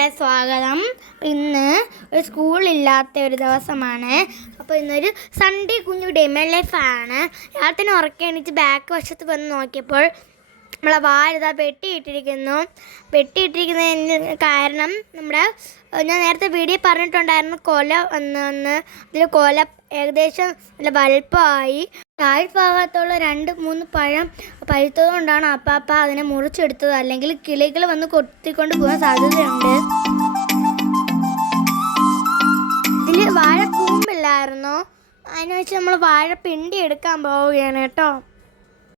ചാനലിലെ സ്വാഗതം. ഇന്ന് ഒരു സ്കൂളില്ലാത്ത ഒരു ദിവസമാണ്. അപ്പോൾ ഇന്നൊരു സൺഡേ കുഞ്ഞു ഡെമൻ ലൈഫാണ് രാത്രി ഉറക്കി എണീച്ച് ബാക്ക് വശത്ത് വന്ന് നോക്കിയപ്പോൾ നമ്മളെ വാരത വെട്ടിയിട്ടിരിക്കുന്നു. വെട്ടിയിട്ടിരിക്കുന്നതിന് കാരണം നമ്മുടെ ഞാൻ നേരത്തെ വീഡിയോ പറഞ്ഞിട്ടുണ്ടായിരുന്നു കൊല വന്ന് വന്ന്. അതിൽ കൊല ഏകദേശം നല്ല വലുപ്പമായി. താഴ്ഭാഗത്തുള്ള രണ്ട് മൂന്ന് പഴം പഴുത്തത് കൊണ്ടാണ് അപ്പാപ്പ അതിനെ മുറിച്ചെടുത്തത്. അല്ലെങ്കിൽ കിളികൾ വന്ന് കൊത്തിക്കൊണ്ട് പോകാൻ സാധ്യതയുണ്ട്. ഇതിൽ വാഴ കൂമ്പില്ലായിരുന്നു? അതിനുവെച്ച് നമ്മൾ വാഴ പിണ്ടി എടുക്കാൻ പോവുകയാണ് കേട്ടോ.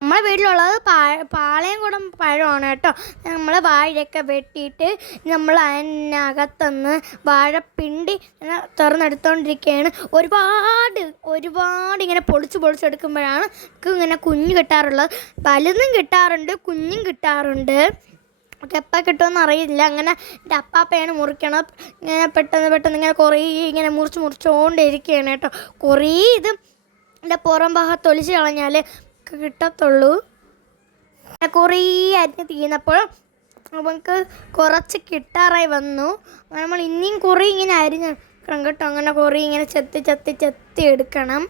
നമ്മളെ വീട്ടിലുള്ളത് പാ പാളയം കൂടം പഴമാണ് കേട്ടോ. നമ്മൾ വാഴയൊക്കെ വെട്ടിയിട്ട് നമ്മൾ അതിനകത്തുനിന്ന് വാഴപ്പിണ്ടി ഇങ്ങനെ തുറന്നെടുത്തോണ്ടിരിക്കുകയാണ് ഒരുപാട് ഒരുപാട് ഇങ്ങനെ പൊളിച്ച് പൊളിച്ചെടുക്കുമ്പോഴാണ് നമുക്ക് ഇങ്ങനെ കുഞ്ഞ് കിട്ടാറുള്ളത്. വലുതും കിട്ടാറുണ്ട് കുഞ്ഞും കിട്ടാറുണ്ട്. നമുക്ക് കിട്ടുമെന്ന് അറിയില്ല. അങ്ങനെ എന്റെ അപ്പാപ്പയാണ് മുറിക്കണം ഇങ്ങനെ പെട്ടെന്ന് പെട്ടെന്ന് ഇങ്ങനെ കുറേ ഇങ്ങനെ മുറിച്ച് മുറിച്ചുകൊണ്ടിരിക്കുകയാണ് കേട്ടോ. കുറേ ഇത് എന്റെ പുറം ഭാഗത്ത് ഒലിച്ച് കളഞ്ഞാൽ കിട്ടത്തുള്ളൂ. കുറേ അരിഞ്ഞ് തീർന്നപ്പോൾ നമുക്ക് കുറച്ച് കിട്ടാറായി വന്നു. നമ്മൾ ഇനിയും കുറേ ഇങ്ങനെ അരിഞ്ഞ് കേട്ടോ. അങ്ങനെ കുറേ ഇങ്ങനെ ചെത്തി ചെത്തി ചെത്തി എടുക്കണം.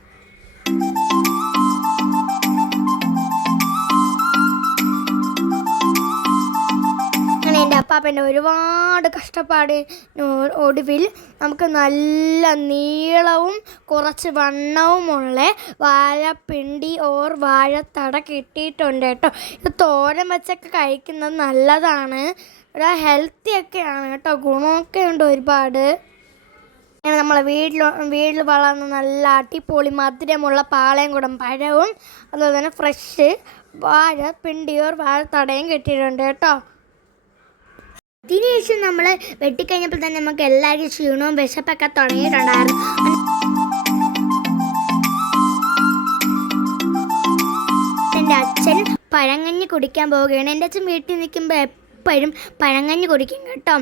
അപ്പാപ്പന്റെ ഒരുപാട് കഷ്ടപ്പാട് ഒടുവിൽ നമുക്ക് നല്ല നീളവും കുറച്ച് വണ്ണവുമുള്ള വാഴപ്പിണ്ടി ഓർ വാഴത്തട കിട്ടിയിട്ടുണ്ട് കേട്ടോ. ഇത് തോരൻ വെച്ചൊക്കെ കഴിക്കുന്നത് നല്ലതാണ്. ഇവിടെ ഹെൽത്തി ഒക്കെയാണ് കേട്ടോ. ഗുണമൊക്കെ ഉണ്ട് ഒരുപാട്. അങ്ങനെ നമ്മളെ വീട്ടിൽ വീട്ടിൽ വളർന്ന നല്ല അടിപൊളി മധുരമുള്ള പാളയംകുടം പഴവും അതുപോലെ തന്നെ ഫ്രഷ് വാഴ പിണ്ടിയോർ വാഴത്തടയും കിട്ടിയിട്ടുണ്ട് കേട്ടോ. ഇതിനുശേഷം നമ്മൾ വെട്ടിക്കഴിഞ്ഞപ്പോൾ തന്നെ നമുക്ക് എല്ലാവരും ക്ഷീണവും വിശപ്പൊക്കെ തുടങ്ങിയിട്ടുണ്ടായിരുന്നു. എന്റെ അച്ഛൻ പഴങ്ങഞ്ഞ് കുടിക്കാൻ പോവുകയാണ്. എന്റെ അച്ഛൻ വീട്ടിൽ നിൽക്കുമ്പോൾ എപ്പോഴും പഴങ്ങഞ്ഞ് കുടിക്കും കേട്ടോ.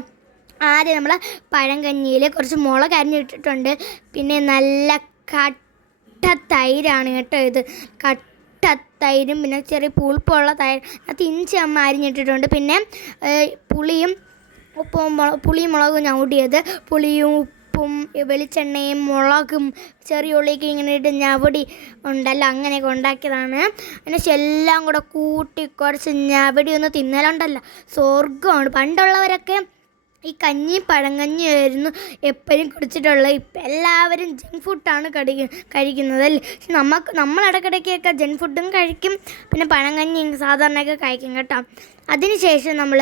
ആദ്യം നമ്മൾ പഴങ്കഞ്ഞിയിൽ കുറച്ച് മുളക് അരിഞ്ഞിട്ടിട്ടുണ്ട്. പിന്നെ നല്ല കട്ട തൈരാണ് കേട്ടോ ഇത്. കട്ട തൈരും പിന്നെ ചെറിയ പുളിപ്പുള്ള തൈര് അത് ഇഞ്ചി അമ്മ അരിഞ്ഞിട്ടിട്ടുണ്ട്. പിന്നെ പുളിയും ഉപ്പും പുളിയും മുളകും ഞൗടിയത്. പുളിയും ഉപ്പും വെളിച്ചെണ്ണയും മുളകും ചെറിയ ഉള്ളിക്ക് ഇങ്ങനെ ഇട്ട് ഞവടി ഉണ്ടല്ലോ അങ്ങനെയൊക്കെ ഉണ്ടാക്കിയതാണ്. അതിന് എല്ലാം കൂടെ കൂട്ടി കുറച്ച് ഞവടി ഒന്ന് തിന്നലുണ്ടല്ലോ. സ്വർഗമാണ് പണ്ടുള്ളവരൊക്കെ ഈ കഞ്ഞി പഴങ്കഞ്ഞി ആയിരുന്നു എപ്പോഴും കുടിച്ചിട്ടുള്ളത്. ഇപ്പം എല്ലാവരും ജങ്ക് ഫുഡാണ് കടി കഴിക്കുന്നത് അല്ലേ? പക്ഷെ നമുക്ക് നമ്മൾ ഇടയ്ക്കിടയ്ക്കൊക്കെ ജങ്ക് ഫുഡും കഴിക്കും. പിന്നെ പഴങ്കഞ്ഞി സാധാരണയൊക്കെ കഴിക്കും കേട്ടോ. അതിനുശേഷം നമ്മൾ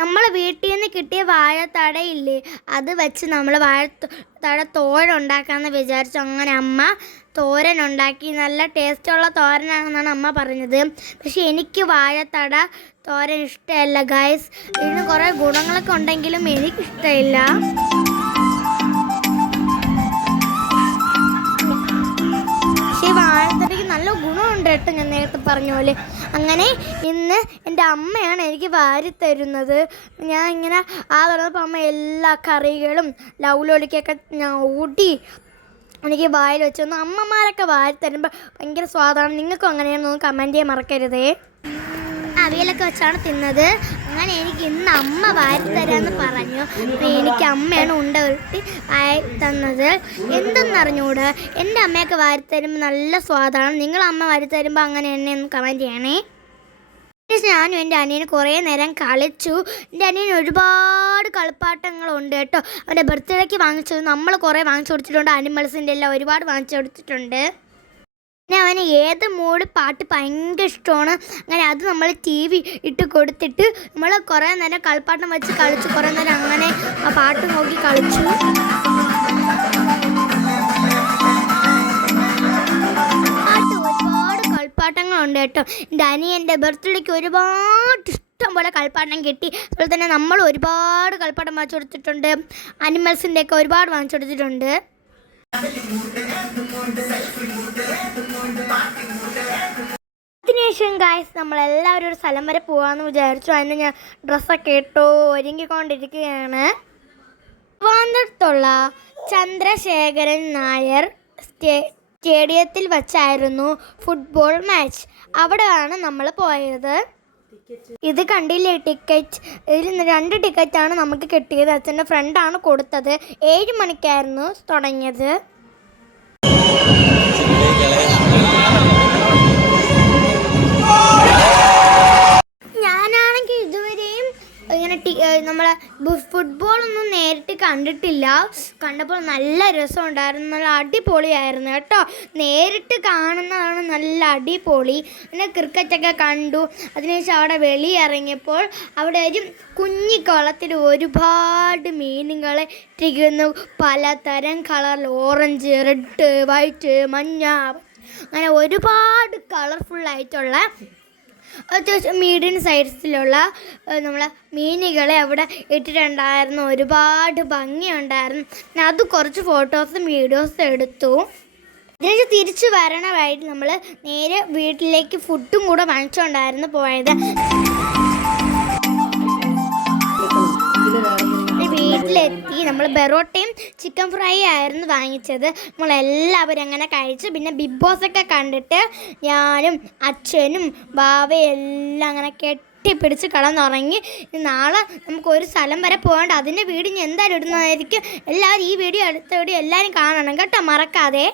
നമ്മൾ വീട്ടിൽ നിന്ന് കിട്ടിയ വാഴത്തടയില്ലേ അത് വെച്ച് നമ്മൾ വാഴത്തട തട തോരൻ ഉണ്ടാക്കാമെന്ന് വിചാരിച്ചു. അങ്ങനെ അമ്മ തോരൻ ഉണ്ടാക്കി. നല്ല ടേസ്റ്റുള്ള തോരനാണെന്നാണ് അമ്മ പറഞ്ഞത്. പക്ഷെ എനിക്ക് വാഴത്തട തോരൻ ഇഷ്ടമല്ല. ഗൈസ് ഇതിന് കുറേ ഗുണങ്ങളൊക്കെ ഉണ്ടെങ്കിലും എനിക്കിഷ്ടമില്ല. കേട്ടോ ഞാൻ നേരത്തെ പറഞ്ഞ പോലെ അങ്ങനെ ഇന്ന് എന്റെ അമ്മയാണ് എനിക്ക് വാരി തരുന്നത്. ഞാൻ ഇങ്ങനെ ആ പറഞ്ഞപ്പോൾ അമ്മ എല്ലാ കറികളും ലൗലോലിക്കൊക്കെ ഞാൻ ഊട്ടി എനിക്ക് വായിൽ വെച്ചു അമ്മമാരൊക്കെ വാരി തരുമ്പോൾ ഭയങ്കര സ്വാദാണ്. നിങ്ങൾക്കും അങ്ങനെയാണെന്ന് കമന്റ് ചെയ്യാൻ മറക്കരുതേ. അവിയലൊക്കെ വെച്ചാണ് തിന്നത്. അങ്ങനെ എനിക്ക് ഇന്ന് അമ്മ വാരി തരാമെന്ന് പറഞ്ഞു എനിക്ക് അമ്മയാണ് ഉണ്ട ഉരുട്ടി വാരി തന്നത്. എന്തെന്നറിഞ്ഞൂട്? എന്റെ അമ്മയൊക്കെ വാരി തരുമ്പോൾ നല്ല സ്വാദാണ്. നിങ്ങൾ അമ്മ വാരി അങ്ങനെ എന്നെ ഒന്ന് കമന്റ് ചെയ്യണേ. ഞാനും എന്റെ അനിയന് കുറേ നേരം കളിച്ചു. എന്റെ അനിയന് ഒരുപാട് കളിപ്പാട്ടങ്ങളുണ്ട് കേട്ടോ. അവന്റെ ബർത്ത്ഡേക്ക് വാങ്ങിച്ചത് നമ്മൾ കുറേ വാങ്ങിച്ചു കൊടുത്തിട്ടുണ്ട്. അനിമൽസിന്റെ എല്ലാം ഒരുപാട് വാങ്ങിച്ചു കൊടുത്തിട്ടുണ്ട്. പിന്നെ അവന് ഏത് മൂഡ് പാട്ട് ഭയങ്കര ഇഷ്ടമാണ്. അങ്ങനെ അത് നമ്മൾ ടി വി ഇട്ട് കൊടുത്തിട്ട് നമ്മൾ കുറേ നേരം കളിപ്പാട്ടം വെച്ച് കളിച്ച്. കുറേ നേരം അങ്ങനെ ആ പാട്ട് നോക്കി കളിച്ചു. ഒരുപാട് കളിപ്പാട്ടങ്ങളുണ്ട് കേട്ടോ. എന്റെ അനിയന്റെ ബർത്ത്ഡേക്ക് ഒരുപാട് ഇഷ്ടം പോലെ കളിപ്പാട്ടം കിട്ടി. അതുപോലെ തന്നെ നമ്മൾ ഒരുപാട് കളിപ്പാട്ടം വാങ്ങിച്ചു കൊടുത്തിട്ടുണ്ട്. അനിമൽസിന്റെയൊക്കെ ഒരുപാട് വാങ്ങിച്ചു കൊടുത്തിട്ടുണ്ട്. അതിനുശേഷം ഗായ്സ് നമ്മളെല്ലാവരും ഒരു സ്ഥലം വരെ പോകാമെന്ന് വിചാരിച്ചു. അതിന് ഞാൻ ഡ്രസ്സൊക്കെ ഇട്ടു ഒരുങ്ങിക്കൊണ്ടിരിക്കുകയാണ്. ട്രിവാൻഡ്രത്തുള്ള ചന്ദ്രശേഖരൻ നായർ സ്റ്റേ സ്റ്റേഡിയത്തിൽ വച്ചായിരുന്നു ഫുട്ബോൾ മാച്ച് അവിടെയാണ് നമ്മൾ പോയത്. ഇത് കണ്ടില്ലേ? ടിക്കറ്റ് ഇതിൽ രണ്ട് ടിക്കറ്റാണ് നമുക്ക് കിട്ടിയത്. അച്ഛന്റെ ഫ്രണ്ടാണ് കൊടുത്തത്. ഏഴ് മണിക്കായിരുന്നു തുടങ്ങിയത്. ഇങ്ങനെ നമ്മളെ ഫുട്ബോളൊന്നും നേരിട്ട് കണ്ടിട്ടില്ല. കണ്ടപ്പോൾ നല്ല രസം ഉണ്ടായിരുന്നു നല്ല അടിപൊളിയായിരുന്നു കേട്ടോ. നേരിട്ട് കാണുന്നതാണ് നല്ല അടിപൊളി. പിന്നെ ക്രിക്കറ്റൊക്കെ കണ്ടു. അതിനുശേഷം അവിടെ വെളിയിറങ്ങിയപ്പോൾ അവിടെ ഒരു കുഞ്ഞി കുളത്തിൽ ഒരുപാട് മീനുകളെ ഇട്ടിരിക്കുന്നു. പലതരം കളറിൽ ഓറഞ്ച് റെഡ് വൈറ്റ് മഞ്ഞ അങ്ങനെ ഒരുപാട് കളർഫുള്ളായിട്ടുള്ള അത്യാവശ്യം മീഡിയം സൈസിലുള്ള നമ്മളെ മീനുകളെ അവിടെ ഇട്ടിട്ടുണ്ടായിരുന്നു. ഒരുപാട് ഭംഗിയുണ്ടായിരുന്നു. ഞാൻ അത് കുറച്ച് ഫോട്ടോസും വീഡിയോസും എടുത്തു. ഇതിനു തിരിച്ചു വരണ നമ്മൾ നേരെ വീട്ടിലേക്ക് ഫുഡും കൂടെ വാങ്ങിച്ചുകൊണ്ടായിരുന്നു പോയത്. വീട്ടിലെത്തി നമ്മൾ ബെറോട്ടയും ചിക്കൻ ഫ്രൈ ആയിരുന്നു വാങ്ങിച്ചത്. നമ്മളെല്ലാവരും അങ്ങനെ കഴിച്ചു. പിന്നെ ബിഗ് ബോസ് ഒക്കെ കണ്ടിട്ട് ഞാനും അച്ഛനും ബാബയും എല്ലാം അങ്ങനെ കെട്ടിപ്പിടിച്ച് കിടന്നുറങ്ങി. ഇനി നാളെ നമുക്ക് ഒരു സ്ഥലം വരെ പോകണ്ട. അതിന്റെ വീട് ഞാൻ എന്തായാലും ഇടുന്നതായിരിക്കും. എല്ലാവരും ഈ വീഡിയോ അടുത്ത വീഡിയോ എല്ലാവരും കാണണം. കേട്ടോ മറക്കാതെ.